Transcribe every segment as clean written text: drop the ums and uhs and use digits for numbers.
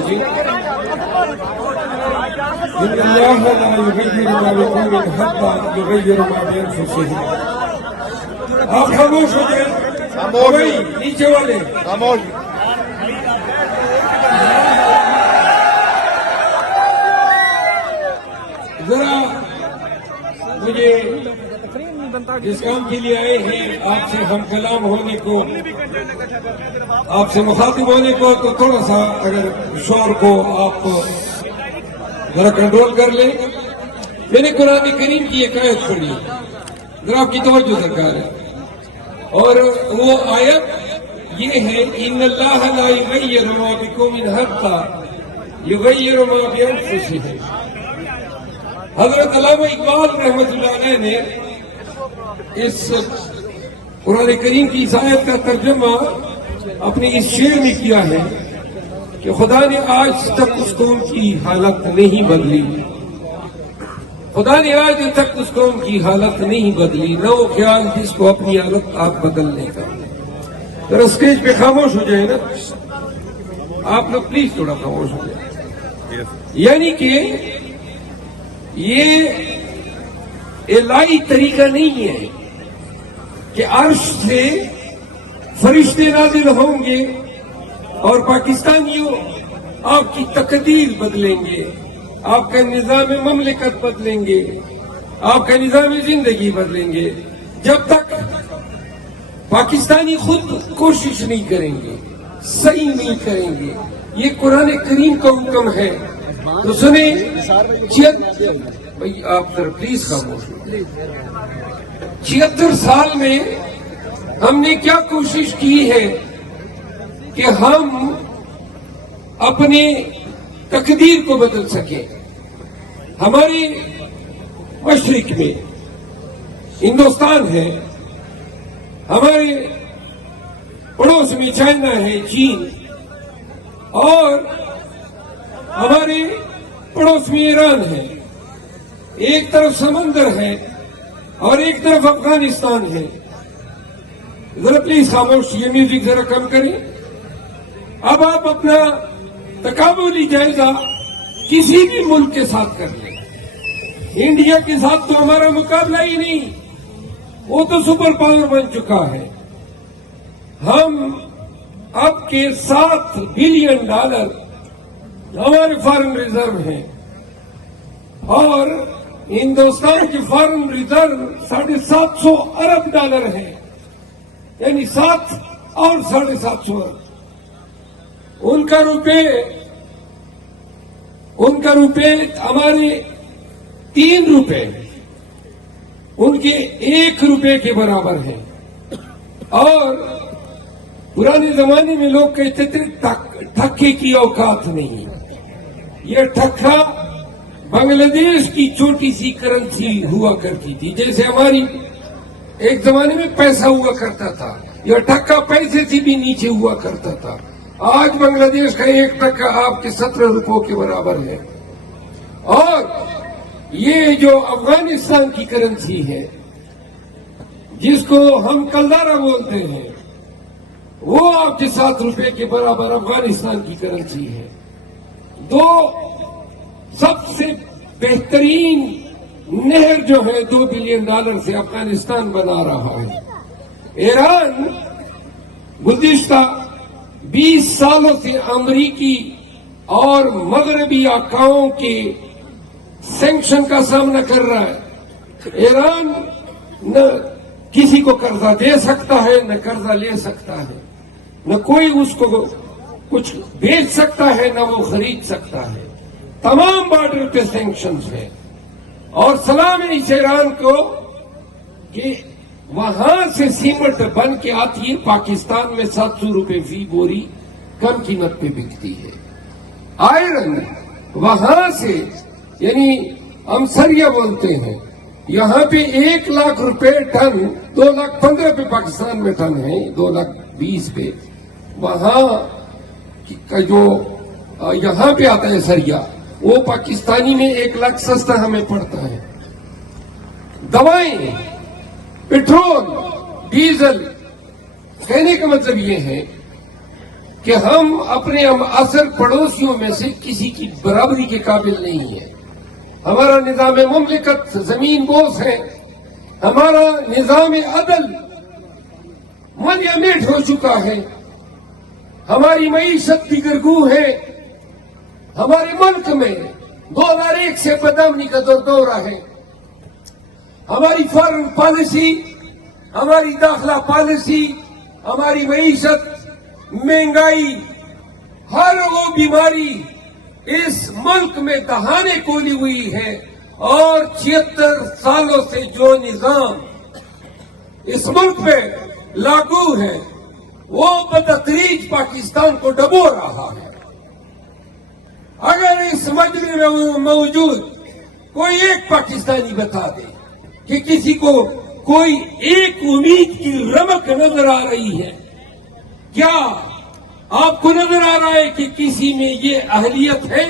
بجے ان اللہ لا یغیر ما بقوم حتی یغیر ما بانفسہم. آپ خاموش ہو جائیں. بھائی نیچے والے خاموش. ذرا مجھے جس کام کے لیے آئے ہیں آپ سے ہم کلام ہونے کو، آپ سے مخاطب ہونے کو، تو تھوڑا سا اگر شور کو آپ ذرا کنٹرول کر لیں. میں نے قرآن کریم کی ایک آیت پڑھی، ذرا آپ کی توجہ درکار ہے، اور وہ آیت یہ ہے ان اللہ لا یغیر ما بقوم حتی یغیر ما بانفسہم. حضرت علامہ اقبال رحمۃ اللہ علیہ نے اس قرآن کریم کی اس آیت کا ترجمہ اپنے اس شعر میں کیا ہے کہ خدا نے آج تک اس قوم کی حالت نہیں بدلی، خدا نے آج تک اس قوم کی حالت نہیں بدلی، نہ وہ خیال جس کو اپنی حالت آپ بدلنے کا. ذرا اسٹیج پہ خاموش ہو جائے نا آپ لوگ، پلیز تھوڑا خاموش ہو جائے. یعنی کہ یہ الہی طریقہ نہیں ہے کہ عرش سے فرشتے نازل ہوں گے اور پاکستانیوں آپ کی تقدیر بدلیں گے، آپ کا نظام مملکت بدلیں گے، آپ کا نظام زندگی بدلیں گے، جب تک پاکستانی خود کوشش نہیں کریں گے، صحیح نہیں کریں گے. یہ قرآن کریم کا حکم ہے. تو سنیں، بھائی آپ ذرا پلیز خاموش ہو. 76 سال میں ہم نے کیا کوشش کی ہے کہ ہم اپنے تقدیر کو بدل سکیں. ہمارے مشرق میں ہندوستان ہے، ہمارے پڑوس میں چائنا ہے، چین، اور ہمارے پڑوس میں ایران ہے. ایک طرف سمندر ہے اور ایک طرف افغانستان ہے. ذرا پلیز خاموش، یہ میوزک ذرا کم کریں. اب آپ اپنا تقابلی جائزہ کسی بھی ملک کے ساتھ کر لیں. انڈیا کے ساتھ تو ہمارا مقابلہ ہی نہیں، وہ تو سپر پاور بن چکا ہے. ہم اب کے $7 بلین ہمارے فارن ریزرو ہیں، اور ہندوستان کے فارن ریزرو $750 ارب ہیں، یعنی 7 اور 750 ارب. ان کا روپے ہمارے 3 روپے ان کے 1 روپے کے برابر ہیں. اور پرانے زمانے میں لوگ کہتے تھے ٹھکے کی اوقات نہیں. یہ ٹھکا بنگلہ دیش کی چھوٹی سی کرنسی ہوا کرتی تھی، جیسے ہماری ایک زمانے میں پیسہ ہوا کرتا تھا. یہ ٹھکا پیسے سے بھی نیچے ہوا کرتا تھا. آج بنگلہ دیش کا 1 ٹکا آپ کے 17 روپوں کے برابر ہے. اور یہ جو افغانستان کی کرنسی ہے، جس کو ہم کلدارا بولتے ہیں، وہ آپ کے 7 روپے کے برابر افغانستان کی کرنسی ہے. 2 سب سے بہترین نہر جو ہے $2 بلین سے افغانستان بنا رہا ہے. ایران گزشتہ 20 سالوں سے امریکی اور مغربی آقاؤں کے سینکشن کا سامنا کر رہا ہے. ایران نہ کسی کو قرضہ دے سکتا ہے، نہ قرضہ لے سکتا ہے، نہ کوئی اس کو کچھ بیچ سکتا ہے، نہ وہ خرید سکتا ہے. تمام بارڈر پہ سینکشنز ہیں. اور سلام ہے اس ایران کو کہ وہاں سے سیمنٹ بن کے آتی ہے، پاکستان میں 700 روپے فی بوری کم قیمت پہ بکتی ہے. آئرن وہاں سے، یعنی ہم سریا بولتے ہیں، یہاں پہ 1 لاکھ روپے ٹن، 2,15,000 پہ پاکستان میں ٹن ہے، 2,20,000 پہ. وہاں کا جو یہاں پہ آتا ہے سریا، وہ پاکستانی میں 1 لاکھ سستا ہمیں پڑتا ہے. دوائیں، پٹرول، ڈیزل، کہنے کا مطلب یہ ہے کہ ہم اپنے اصل پڑوسیوں میں سے کسی کی برابری کے قابل نہیں ہیں. ہمارا نظام مملکت زمین بوس ہے. ہمارا نظام عدل منجمد ہو چکا ہے. ہماری معیشت دیگرگو ہے. ہمارے ملک میں 2001 سے بدامنی کا دورہ ہے. ہماری فارن پالیسی، ہماری داخلہ پالیسی، ہماری معیشت، مہنگائی، ہر وہ بیماری اس ملک میں دہانے کھولی ہوئی ہے. اور 76 سالوں سے جو نظام اس ملک میں لاگو ہے وہ بتدریج پاکستان کو ڈبو رہا ہے. اگر اس مجمع میں موجود کوئی ایک پاکستانی بتا دے کہ کسی کو کوئی ایک امید کی رمق نظر آ رہی ہے، کیا آپ کو نظر آ رہا ہے کہ کسی میں یہ اہلیت ہے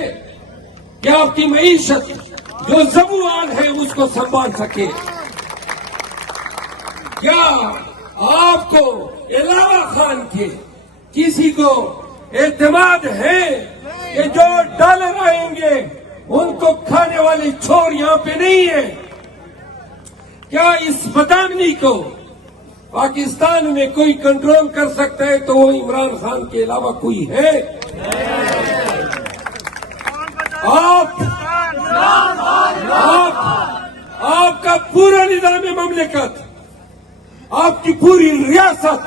کہ آپ کی معیشت جو زبوال ہے اس کو سنبھال سکے؟ کیا آپ کو علاوہ خان کے کسی کو اعتماد ہے کہ جو ڈالر آئیں گے ان کو کھانے والے چور یہاں پہ نہیں ہیں؟ کیا اس بدامنی کو پاکستان میں کوئی کنٹرول کر سکتا ہے تو وہ عمران خان کے علاوہ کوئی ہے؟ آپ کا پورا نظام مملکت، آپ کی پوری ریاست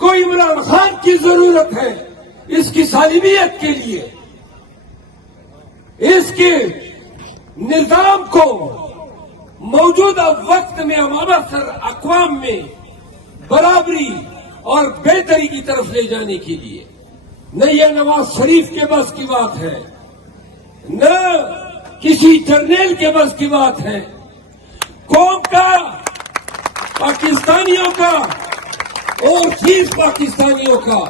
کو عمران خان کی ضرورت ہے اس کی سالمیت کے لیے. اس کے نظام کو موجودہ وقت میں مبصر اقوام میں برابری اور بہتری کی طرف لے جانے کے لیے. نہ یہ نواز شریف کے بس کی بات ہے، نہ کسی جرنیل کے بس کی بات ہے. قوم کا، پاکستانیوں کا اور چیز پاکستانیوں کا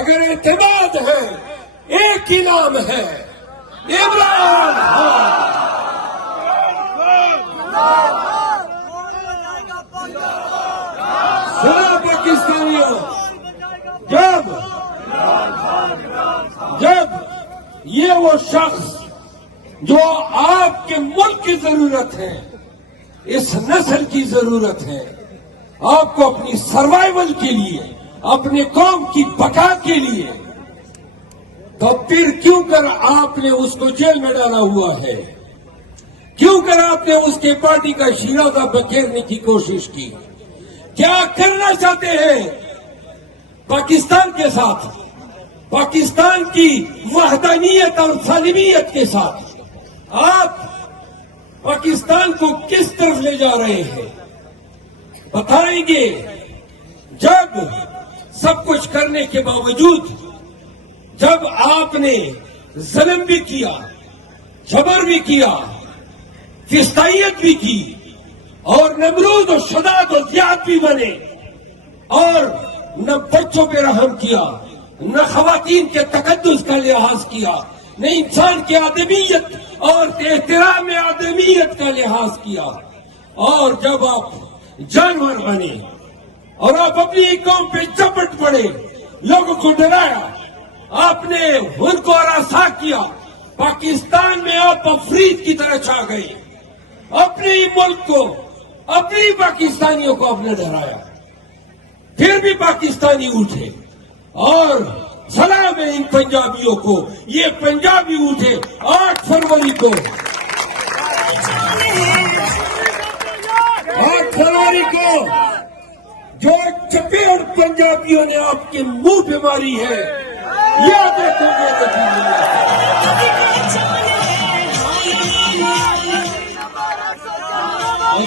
اگر اعتماد ہے، ایک ہی نام ہے، عمران خان. سنا پاکستانیوں، جب یہ وہ شخص جو آپ کے ملک کی ضرورت ہے، اس نسل کی ضرورت ہے، آپ کو اپنی سروائیول کے لیے، اپنے قوم کی بقا کے لیے، تو پھر کیوں کر آپ نے اس کو جیل میں ڈالا ہوا ہے؟ کیوں کر آپ نے اس کے پارٹی کا شیرازہ بکھیرنے کی کوشش کی؟ کیا کرنا چاہتے ہیں پاکستان کے ساتھ، پاکستان کی وحدانیت اور سالمیت کے ساتھ؟ آپ پاکستان کو کس طرف لے جا رہے ہیں بتائیں گے جب سب کچھ کرنے کے باوجود، جب آپ نے ظلم بھی کیا، جبر بھی کیا، فسطائیت بھی کی، اور نمرود و شداد و زیاد بھی بنے، اور نہ بچوں پہ رحم کیا، نہ خواتین کے تقدس کا لحاظ کیا، نہ انسان کی آدمیت اور احترام آدمیت کا لحاظ کیا، اور جب آپ جانور بنے اور آپ اپنی قوم پہ چپٹ پڑے، لوگوں کو ڈرایا، آپ نے ان کو ہراساں کیا، پاکستان میں آپ افریت کی طرح چھا گئے، اپنے ہی ملک کو، اپنی پاکستانیوں کو آپ نے ڈرایا. پھر بھی پاکستانی اٹھے، اور سلام ہے ان پنجابیوں کو. یہ پنجابی اٹھے 8 فروری کو، 8 فروری کو جو چپیڑ پنجابیوں نے آپ کے منہ پہ ماری ہے، یاد رکھو گے.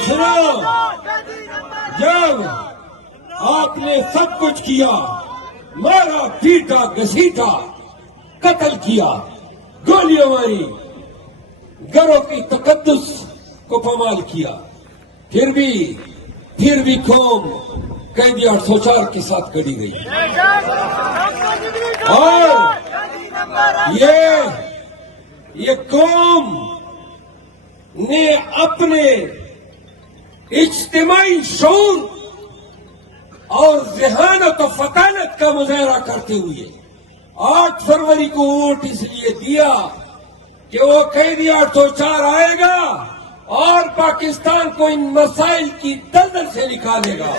سنو، جب آپ نے سب کچھ کیا، مارا پیٹا گھسیٹا، قتل کیا، گولیاں ماری، گھروں کی تقدس کو پامال کیا، پھر بھی قوم قیدی 804 کے ساتھ کڑی گئی. اور یہ قوم نے اپنے اجتماعی شعور اور ذہانت و فطانت کا مظاہرہ کرتے ہوئے 8 فروری کو ووٹ اس لیے دیا کہ وہ قیدی 804 آئے گا اور پاکستان کو ان مسائل کی دلدل سے نکالے گا۔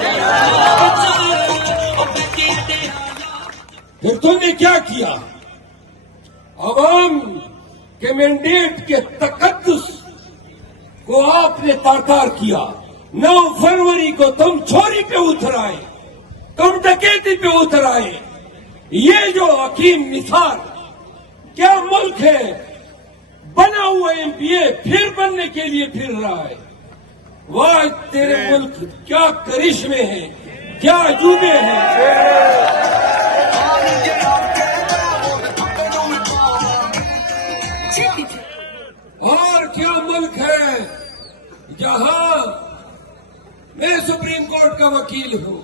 پھر تم نے کیا کیا؟ عوام کے مینڈیٹ کے تقدس کو آپ نے تاطار کیا۔ 9 فروری کو تم چوری پہ اتر آئے، تم ڈکیتی پہ اتر آئے۔ یہ جو حکیم مثال کیا ملک ہے؟ بنا ہوا ایم پی اے پھر بننے کے لیے پھر رہا ہے۔ واہ تیرے ملک کیا کرشمے ہیں، کیا عجوبے ہیں۔ اور کیا ملک ہے جہاں میں سپریم کورٹ کا وکیل ہوں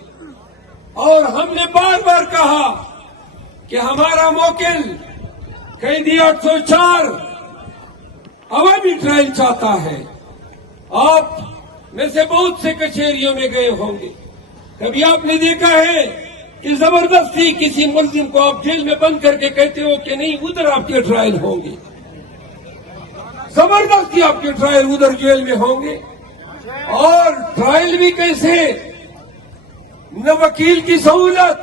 اور ہم نے بار بار کہا کہ ہمارا موکل قیدی 804 عوامی ٹرائل چاہتا ہے۔ آپ میں سے بہت سے کچہریوں میں گئے ہوں گے، کبھی آپ نے دیکھا ہے کہ زبردستی کسی ملزم کو آپ جیل میں بند کر کے کہتے ہو کہ نہیں ادھر آپ کے ٹرائل ہوں گے، زبردستی آپ کے ٹرائل ادھر جیل میں ہوں گے۔ اور ٹرائل بھی کیسے؟ نہ وکیل کی سہولت،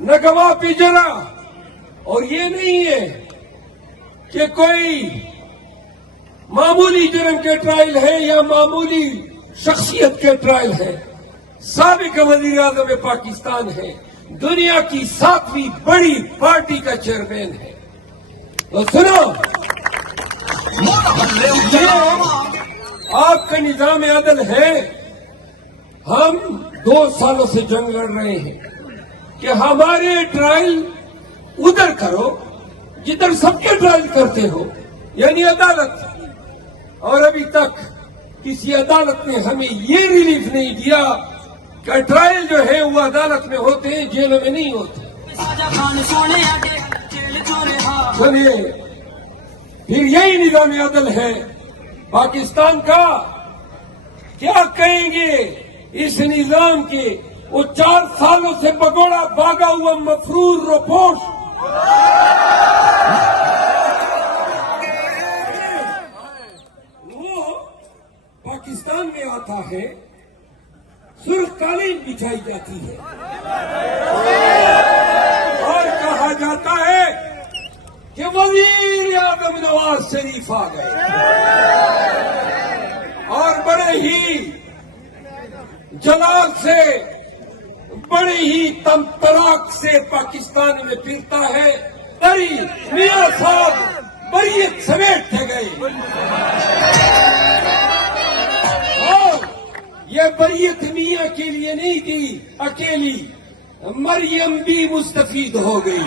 نہ گواہ پیجرا۔ اور یہ نہیں ہے کہ کوئی معمولی جرم کے ٹرائل ہے یا معمولی شخصیت کے ٹرائل ہے۔ سابق وزیر اعظم پاکستان ہے، دنیا کی 7ویں بڑی پارٹی کا چیئرمین ہے۔ تو سنو، یہ آپ کا نظام عدل ہے۔ ہم 2 سالوں سے جنگ لڑ رہے ہیں کہ ہمارے ٹرائل ادھر کرو جدھر سب کے ٹرائل کرتے ہو، یعنی عدالت۔ اور ابھی تک کسی عدالت نے ہمیں یہ ریلیف نہیں دیا کہ ٹرائل جو ہے وہ عدالت میں ہوتے ہیں، جیلوں میں نہیں ہوتے۔ سنیے، پھر یہی نظام عدل ہے پاکستان کا۔ کیا کہیں گے اس نظام کے وہ 4 سالوں سے بگوڑا بھاگا ہوا مفرور روپوش؟ وہ پاکستان میں آتا ہے، سرخ قالین بچھائی جاتی ہے اور کہا جاتا ہے کہ وزیر اعظم نواز شریف آ گئے، اور بڑے ہی جلال سے، بڑے ہی تمطراق سے پاکستان میں پھرتا ہے۔ ارے میاں صاحب بریت سمیٹ گئے، اور یہ بریت میاں کے لیے نہیں تھی اکیلی، مریم بھی مستفید ہو گئی۔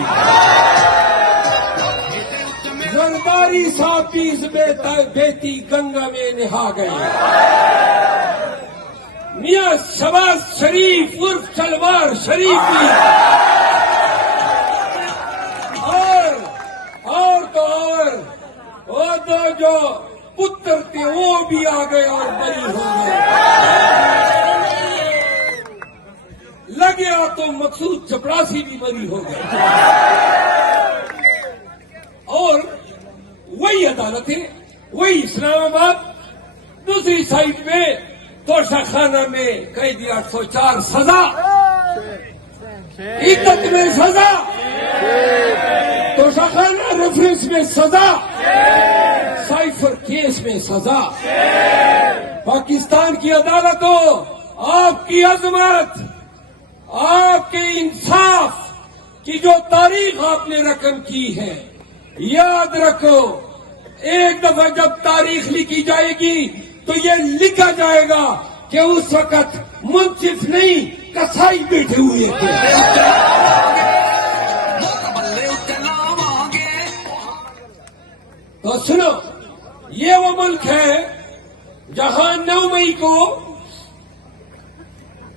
زرداری صاحب بھی اس بیتی گنگا میں نہا گئے۔ میاں شہباز شریف عرف شلوار شریف بھی، اور وہ دو جو پتر تھے وہ بھی آ گئے اور بری ہو گئے۔ لگیا تو مقصود چپڑاسی بھی بری ہو گئے۔ اور وہی عدالتیں، وہی اسلام آباد، دوسری سائڈ میں توشہ خانہ میں قیدی 804 سزا، عدت میں سزا، توشہ خانہ ریفرنس میں سزا، سائفر کیس میں سزا۔ پاکستان کی عدالتوں، آپ کی عظمت، آپ کے انصاف کی جو تاریخ آپ نے رقم کی ہے، یاد رکھو ایک دفعہ جب تاریخ لکھی جائے گی تو یہ لکھا جائے گا کہ اس وقت منصف نہیں کسائی بیٹھے ہوئے تھے۔ تو سنو، یہ وہ ملک ہے جہاں 9 مئی کو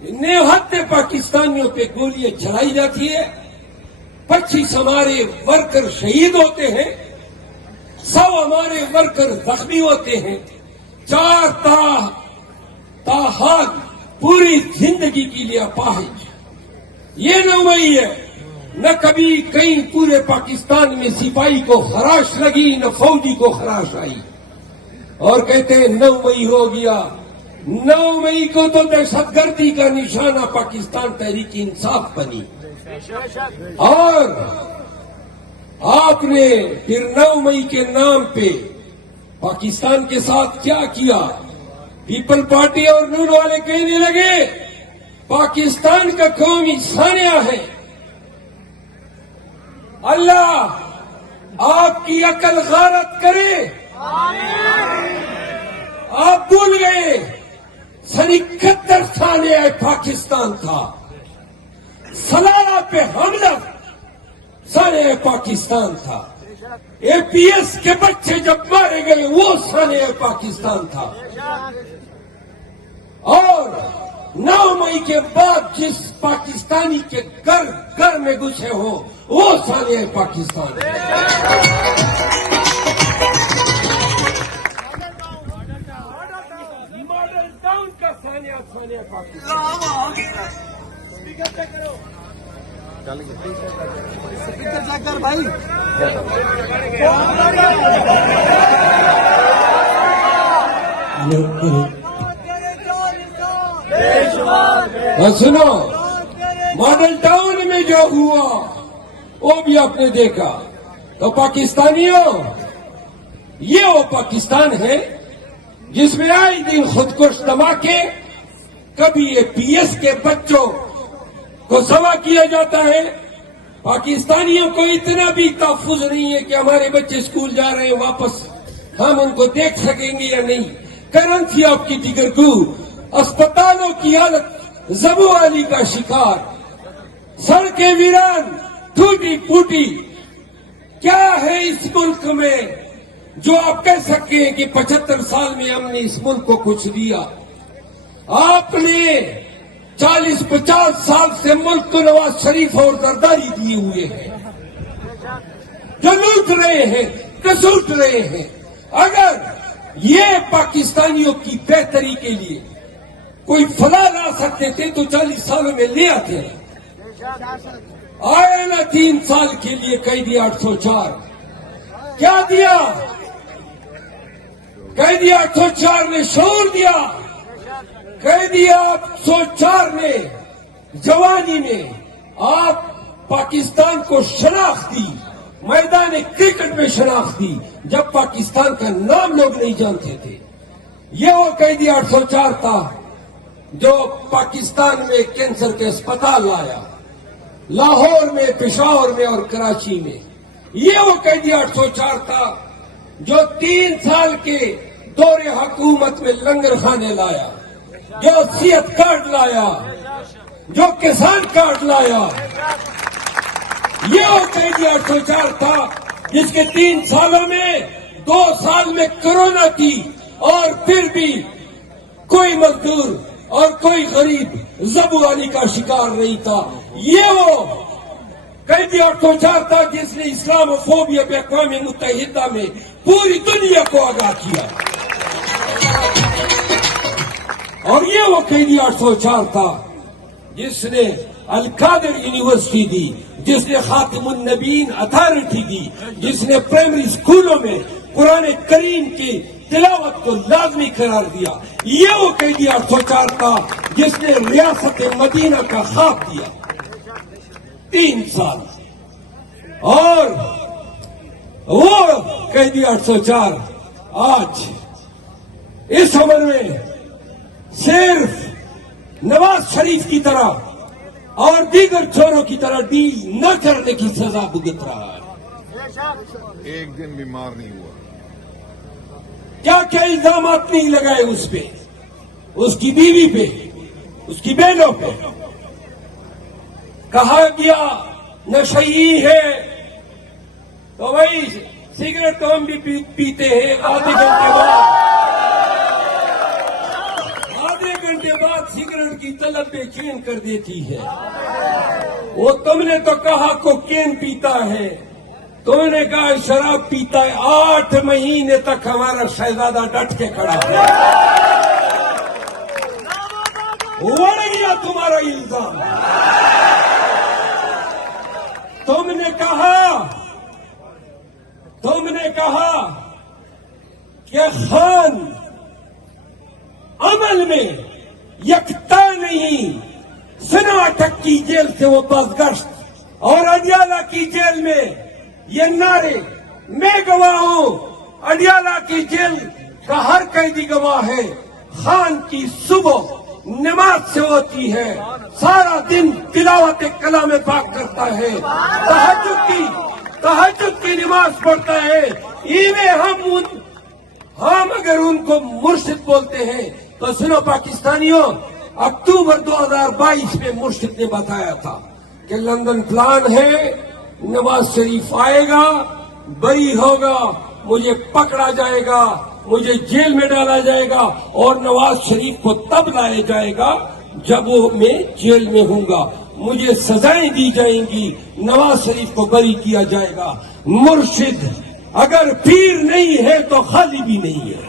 نیوہت پاکستانیوں پہ گولیاں چلائی جاتی ہے، 25 ہمارے ورکر شہید ہوتے ہیں، 100 ہمارے ورکر زخمی ہوتے ہیں، 4 تاحال پوری زندگی کے لیے اپاہج۔ یہ 9 مئی ہے. نہ کبھی کہیں پورے پاکستان میں سپاہی کو خراش لگی نہ فوجی کو خراش آئی. اور کہتے ہیں 9 مئی ہو گیا. 9 مئی کو تو دہشت گردی کا نشانہ پاکستان تحریک انصاف بنی. اور آپ نے پھر 9 مئی کے نام پہ پاکستان کے ساتھ کیا کیا؟ پیپل پارٹی اور نون والے کہنے لگے پاکستان کا قومی سانحہ ہے. اللہ آپ کی عقل غارت کرے. آپ بھول گئے سن 71 سانحہ پاکستان تھا. سلالہ پہ حملہ سانحہ پاکستان تھا. اے پی ایس کے بچے جب مارے گئے وہ سانحہ پاکستان تھا. اور 9 مئی کے بعد جس پاکستانی کے گھر میں گھسے ہو وہ سانحہ پاکستان ہے. ماڈل ٹاؤن کا سانحہ پاکستان. سنو ماڈل ٹاؤن میں جو ہوا وہ بھی آپ نے دیکھا. تو پاکستانیوں یہ وہ پاکستان ہے جس میں آئے دن خودکش دھماکے. کبھی اے پی ایس کے بچوں کو ذبح کیا جاتا ہے. پاکستانیوں کو اتنا بھی تحفظ نہیں ہے کہ ہمارے بچے اسکول جا رہے ہیں واپس ہم ان کو دیکھ سکیں گے یا نہیں. کرنسی آپ کی جگر کو اسپتالوں کی حالت زبوالی کا شکار. سڑکیں ویران ٹوٹی پھوٹی. کیا ہے اس ملک میں جو آپ کہہ سکتے ہیں کہ 75 سال میں ہم نے اس ملک کو کچھ دیا؟ آپ نے 40-50 سال سے ملک کو نواز شریف اور زرداری دیے ہوئے ہیں جو لوٹ رہے ہیں کسوٹ رہے ہیں. اگر یہ پاکستانیوں کی بہتری کے لیے کوئی فلاح لا سکتے تھے تو 40 سالوں میں لے آتے ہیں. آئے نا 3 سال کے لیے قیدی 804 کیا دیا؟ قیدی 804 نے شعور دیا. قیدی 804 نے جوانی میں آپ پاکستان کو شناخت دی. میدان کرکٹ میں شناخت دی جب پاکستان کا نام لوگ نہیں جانتے تھے. یہ وہ قیدی 804 تھا جو پاکستان میں کینسر کے اسپتال لایا. لاہور میں پشاور میں اور کراچی میں. یہ وہ قیدی 804 تھا جو 3 سال کے دور حکومت میں لنگر خانے لایا, جو صحت کارڈ لایا, جو کسان کارڈ لایا. یہ وہ قیدی 804 تھا جس کے 3 سالوں میں 2 سال میں کورونا تھی اور پھر بھی کوئی مزدور اور کوئی غریب زبوالی کا شکار نہیں تھا. یہ وہ قیدی 804 تھا جس نے اسلام فوبیا پہ اقوام متحدہ میں پوری دنیا کو آگاہ کیا. اور یہ وہ قیدی 804 تھا جس نے القادر یونیورسٹی دی, جس نے خاتم النبیین اتھارٹی دی, جس نے پرائمری اسکولوں میں قرآن کریم کی تلاوت کو لازمی قرار دیا. یہ وہ قیدی 804 تھا جس نے ریاست مدینہ کا خواب دیا 3 سال. اور وہ قیدی 804 آج اس عمر میں صرف نواز شریف کی طرح اور دیگر چوروں کی طرح ڈیل نہ کرنے کی سزا بھگت رہا ہے. ایک دن بیمار نہیں ہوا. کیا کیا الزامات نہیں لگائے اس پہ, اس کی بیوی پہ, اس کی بہنوں پہ. کہا گیا نشئی ہے تو بھائی سگریٹ تو ہم بھی پیتے ہیں. آدھے گھنٹے بعد سگریٹ کی طلب بے چین کر دیتی ہے. وہ تم نے تو کہا کوکین پیتا ہے, تم نے کہا شراب پیتا ہے. 8 مہینے تک ہمارا شہزادہ ڈٹ کے کھڑا ہے. اڑ گیا تمہارا الزام. تم نے کہا کہ خان عمل میں یکتا نہیں، سناٹک کی جیل سے وہ بازگشت اور اڈیالہ کی جیل میں یہ نعرے، میں گواہ ہوں، اڈیالہ کی جیل کا ہر قیدی گواہ ہے۔ خان کی صبح نماز سے ہوتی ہے، سارا دن تلاوت کلام پاک کرتا ہے، تہجد کی نماز پڑھتا ہے۔ ہم اگر ان کو مرشد بولتے ہیں تو سنو پاکستانیوں، اکتوبر 2022 میں مرشد نے بتایا تھا کہ لندن پلان ہے، نواز شریف آئے گا، بری ہوگا، مجھے پکڑا جائے گا، مجھے جیل میں ڈالا جائے گا، اور نواز شریف کو تب لایا جائے گا جب وہ میں جیل میں ہوں گا، مجھے سزائیں دی جائیں گی، نواز شریف کو بری کیا جائے گا۔ مرشد اگر پیر نہیں ہے تو خالی بھی نہیں ہے۔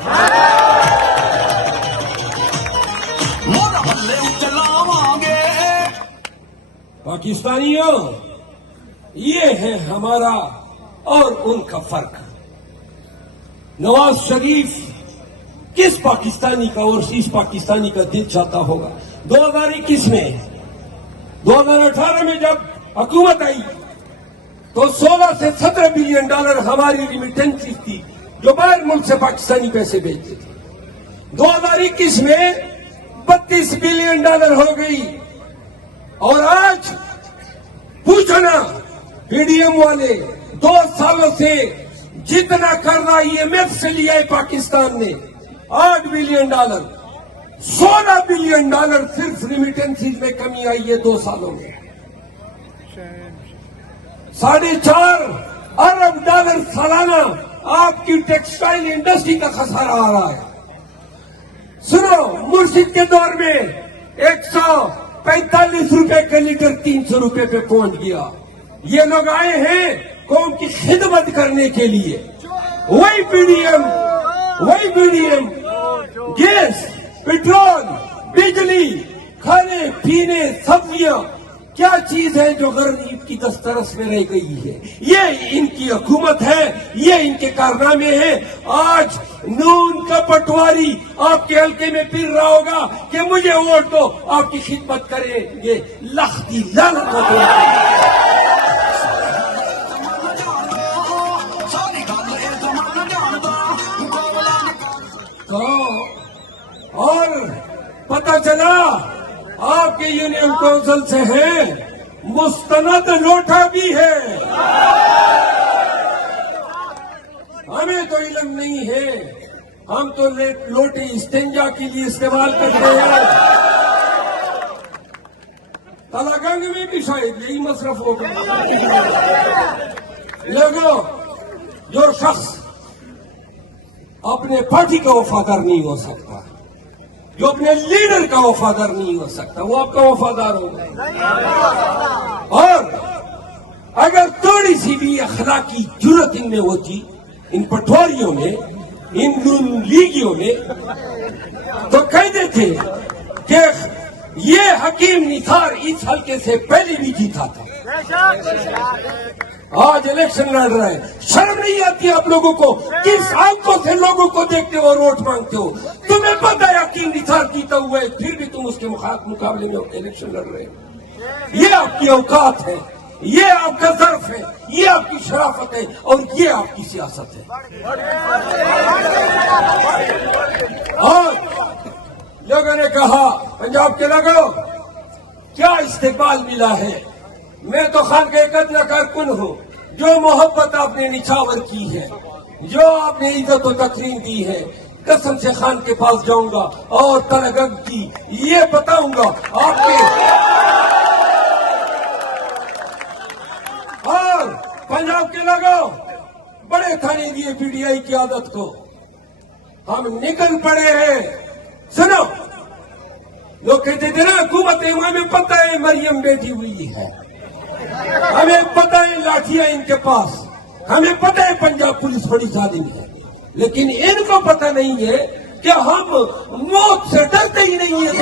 پاکستانیوں، یہ ہے ہمارا اور ان کا فرق۔ نواز شریف کس پاکستانی کا اور اس پاکستانی کا دل چاہتا ہوگا؟ 2021 میں 2018 میں جب حکومت آئی تو 16 سے 17 بلین ڈالر ہماری ریمیٹنس تھی جو باہر ملک سے پاکستانی پیسے بھیجتے تھے۔ 2021 میں 32 بلین ڈالر ہو گئی، اور آج پوچھو نا پی ڈی ایم والے 2 سالوں سے جتنا قرضہ IMF سے لیا ہے پاکستان نے 8 بلین ڈالر، 16 بلین ڈالر صرف ریمیٹنسز میں کمی آئی ہے 2 سالوں میں۔ 4.5 ارب ڈالر سالانہ آپ کی ٹیکسٹائل انڈسٹری کا خسارہ آ رہا ہے۔ سنو، مرشد کے دور میں 145 روپے کا لیٹر 300 روپے پہ پہنچ گیا۔ یہ لوگ آئے ہیں قوم کی خدمت کرنے کے لیے۔ وہی P D M gas, petrol, بجلی، کھانے پینے، سبزیاں، کیا چیز ہے جو غریب کی دسترس میں رہ گئی ہے؟ یہ ان کی حکومت ہے، یہ ان کے کارنامے ہیں۔ آج نون کا پٹواری آپ کے حلقے میں پھر رہا ہوگا کہ مجھے ووٹ دو، آپ کی خدمت کریں گے، لختی لعنت ہو تو اور پتہ چلا آپ کے یونین کونسل سے ہیں، مستند لوٹا بھی ہے۔ ہمیں تو علم نہیں ہے، ہم تو لوٹے استنجا کے لیے استعمال کرتے ہیں۔ تلاگنگ میں بھی شاید یہی مصرف ہوگا۔ لوگوں، جو شخص اپنے پارٹی کا وفادار نہیں ہو سکتا، جو اپنے لیڈر کا وفادار نہیں ہو سکتا، وہ آپ کا وفادار ہوگا۔ اور اگر تھوڑی سی بھی اخلاقی جرت ان میں ہوتی، ان پٹواریوں میں، ان نون لیگیوں میں، تو کہتے تھے کہ یہ حکیم نثار اس حلقے سے پہلے بھی جیتا تھا، آج الیکشن لڑ رہا ہے۔ شرم نہیں آتی آپ لوگوں کو؟ کس آنکھوں سے لوگوں کو دیکھتے ہو اور ووٹ مانگتے ہو؟ تمہیں پتہ ہے حکیم نثار جیتا ہوا ہے، پھر بھی تم اس کے مقابلے میں الیکشن لڑ رہے ہو۔ یہ آپ کی اوقات ہے، یہ آپ کا ظرف ہے، یہ آپ کی شرافت ہے، اور یہ آپ کی سیاست ہے۔ اور لوگوں نے کہا، پنجاب کے لوگوں، کیا استقبال ملا ہے؟ میں تو خان کا ایک ادنا کارکن ہوں۔ جو محبت آپ نے نچھاور کی ہے، جو آپ نے عزت و تکریم دی ہے، قسم سے خان کے پاس جاؤں گا اور تلگنگ کی یہ بتاؤں گا آپ کے۔ اور پنجاب کے لوگوں، بڑے تھانے دیے پی ڈی آئی کی عادت کو، ہم نکل پڑے ہیں۔ سنو، لوگ کہتے تھے نا حکومت ہے، ہمیں پتہ ہے مریم بیٹھی ہوئی ہے، ہمیں پتہ ہے لاٹھیاں ان کے پاس، ہمیں پتہ ہے پنجاب پولیس بڑی ظالم ہے، لیکن ان کو پتہ نہیں ہے کہ ہم موت سے ڈرتے ہی نہیں ہیں۔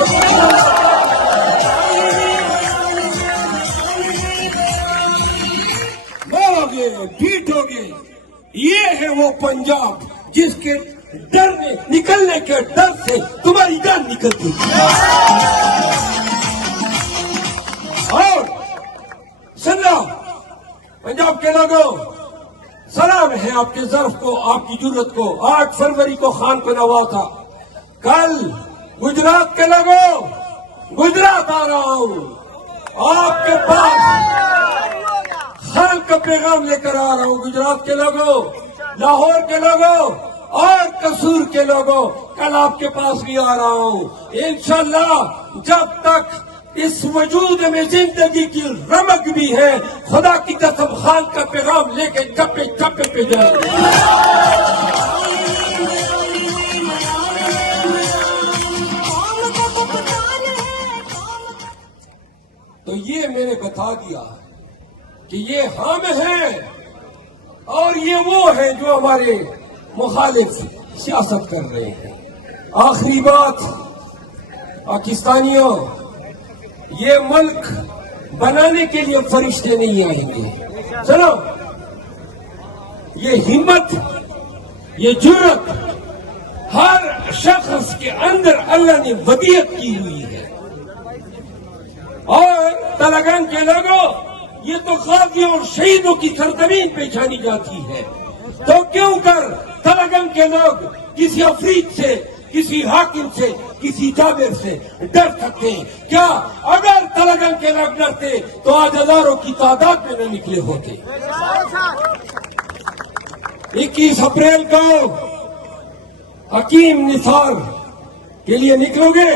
گے پیٹو گے. یہ ہے وہ پنجاب جس کے ڈرنے نکلنے کے ڈر سے تمہاری جان نکلتی ہے. اور سننا پنجاب کے لوگوں، سلام ہے آپ کے ظرف کو، آپ کی جرت کو. 8 فروری کو خان کو نوا تھا. کل گجرات کے لوگوں، گجرات آ رہا ہوں آپ کے پاس، خان کا پیغام لے کر آ رہا ہوں. گجرات کے لوگوں، لاہور کے لوگوں اور قصور کے لوگوں، کل آپ کے پاس بھی آ رہا ہوں. انشاءاللہ جب تک اس وجود میں زندگی کی رمق بھی ہے، خدا کی قسم خان کا پیغام لے کے چپے چپے پہ جائیں گے. تو یہ میں نے بتا دیا کہ یہ ہم ہیں اور یہ وہ ہیں جو ہمارے مخالف سیاست کر رہے ہیں. آخری بات، پاکستانیوں، یہ ملک بنانے کے لیے فرشتے نہیں آئیں گے. سنو، یہ ہمت، یہ جرت ہر شخص کے اندر اللہ نے ودیعت کی ہوئی ہے. اور تلنگانہ کے لوگوں، یہ تو غازیوں اور شہیدوں کی سرزمین پہ جانی جاتی ہے. تو کیوں کر تلنگانہ کے لوگ کسی افریق سے، کسی حاکم سے، کسی جابر سے ڈر سکتے ہیں؟ کیا اگر تلنگانہ کے لوگ ڈرتے تو آج ہزاروں کی تعداد میں نہ نکلے ہوتے. 21 اپریل کو حکیم نثار کے لیے نکلو گے؟